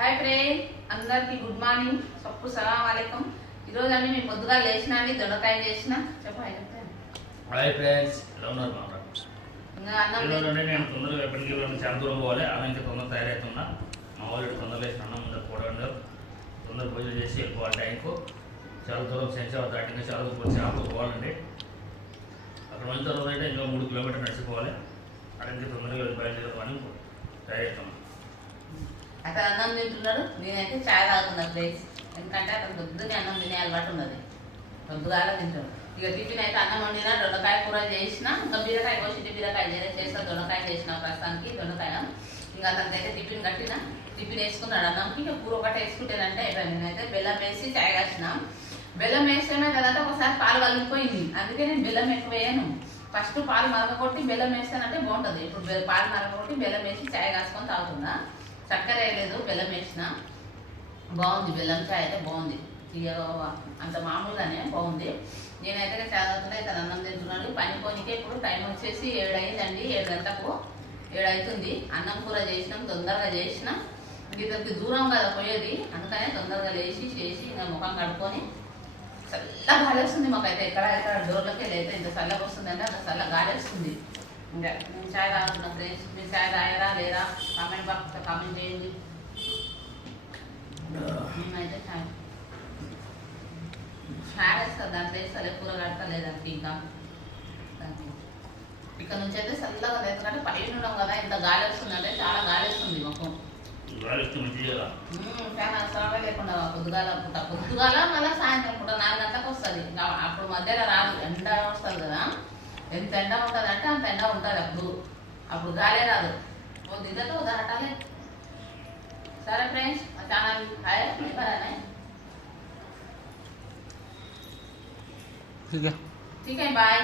Hi friend, అందరికి good morning. సప్పు సలాం వాలేకం. ఈరోజు అన్ని మేము పొద్దుగా లేచినా అండి, దొండకాయ చేసిన. చెప్పాలి హాయ్ ఫ్రెండ్స్, ఎలా ఉన్నారు? ఇంకా అన్నం నేను తొందరగా ఎప్పటికీ చాలా దూరం పోవాలి. అలా ఇంకా తొందర తయారవుతున్నా. మా వాళ్ళు తొందరగా వేసిన అన్నం ముందు పోవడం తొందర పూజలు చేసి వెళ్ళిపోవాలి. టైంకు చాలా దూరం శంషాబాద్ దాటింగా చాలా దూరం చేపలు పోవాలండి. అక్కడ వచ్చిన తర్వాత అయితే ఇంకా 3 కిలోమీటర్లు నడిచిపోవాలి. అక్కడ ఇంకా తొందరగా బయలుదేరని తయారవుతున్నాం. అక్కడ అన్నం తింటున్నాడు, నేనైతే చాయ్ తాగుతున్నా ప్లేస్. ఎందుకంటే అక్కడ పొద్దునే అన్నం తినే అలవాటు ఉన్నది, పొద్దుగాల తింటాడు. ఇక టిఫిన్ అయితే అన్నం వండినా, దొండకాయ కూర చేసిన, ఇంకా బీరకాయ కోసి బీరకాయ చేస్తా. దొండకాయ చేసిన ప్రస్తుతానికి దొండకాయ. ఇంకా అతనికైతే టిఫిన్ కట్టిన, టిఫిన్ వేసుకున్నాడు అన్నంకి. ఇక కూర ఒకటి వేసుకుంటేనంటే అయిపోయింది. నేనైతే బెల్లం వేసి చాయ్ కాసిన. బెల్లం వేస్తేనే కదంటే ఒకసారి పాలు వలిగిపోయింది, అందుకే నేను బెల్లం ఎక్కువ వేయను. ఫస్ట్ పాలు మరగకొట్టి బెల్లం వేస్తానంటే బాగుంటుంది. ఇప్పుడు పాలు మరగకొట్టి బెల్లం వేసి చాయ్ కాసుకొని తాగుతున్నా. చక్కెర వేయలేదు, బెల్లం వేసిన. బాగుంది, బెల్లం చాయ్ అయితే బాగుంది. అంత మామూలుగానే బాగుంది. నేనైతే చదువుతున్నా, ఇతను అన్నం తింటున్నాడు. పనిపోనికే ఇప్పుడు టైం వచ్చేసి 7 అయిందండి. 7 గంటలకు 7 అవుతుంది. అన్నం కూర చేసినాం, తొందరగా చేసినాం. ఇతనికి దూరం కదా పోయేది, అందుకనే తొందరగా చేసి ఇంకా ముఖం కడుక్కొని. చల్ల గాలి వస్తుంది మాకైతే. ఎక్కడ డోర్లకే లేదు, ఇంత చల్లగా వస్తుంది అంటే అంత చల్ల గాలి వస్తుంది. ఇంకా నేను చాయ్ తాగుతున్నా ఫ్రెండ్స్. మీరు చాయ్ తాగారా లేదా కామెంట్ బాక్స్లో కామెంట్ చేయండి. మేమైతే చాయ్ వేస్తా, దాంట్లో వేస్తా. కూర కడతా లేదంటే ఇంకా ఇక్కడ నుంచి అయితే చల్లగా లేదు, ఎందుకంటే పైన ఉండడం కదా. ఇంత గాలి వస్తుందంటే చాలా గాలి వస్తుంది మాకు. ఫ్యాన్ అవసరమే లేకుండా పొద్దుగాల మళ్ళీ సాయంత్రం పూట 4 గంటలకు వస్తుంది. అప్పుడు మధ్యలో రాదు, ఎండ వస్తుంది కదా. ఎంత ఎండ ఉంటుంది అంటే అంత ఎండ ఉంటుంది. అప్పుడు గాలే రాదు. దిగ్గతో దాటాలి. సరే ఫ్రెండ్స్, మా ఛానల్ హాయ్ బాయ్. ठीक है बाय.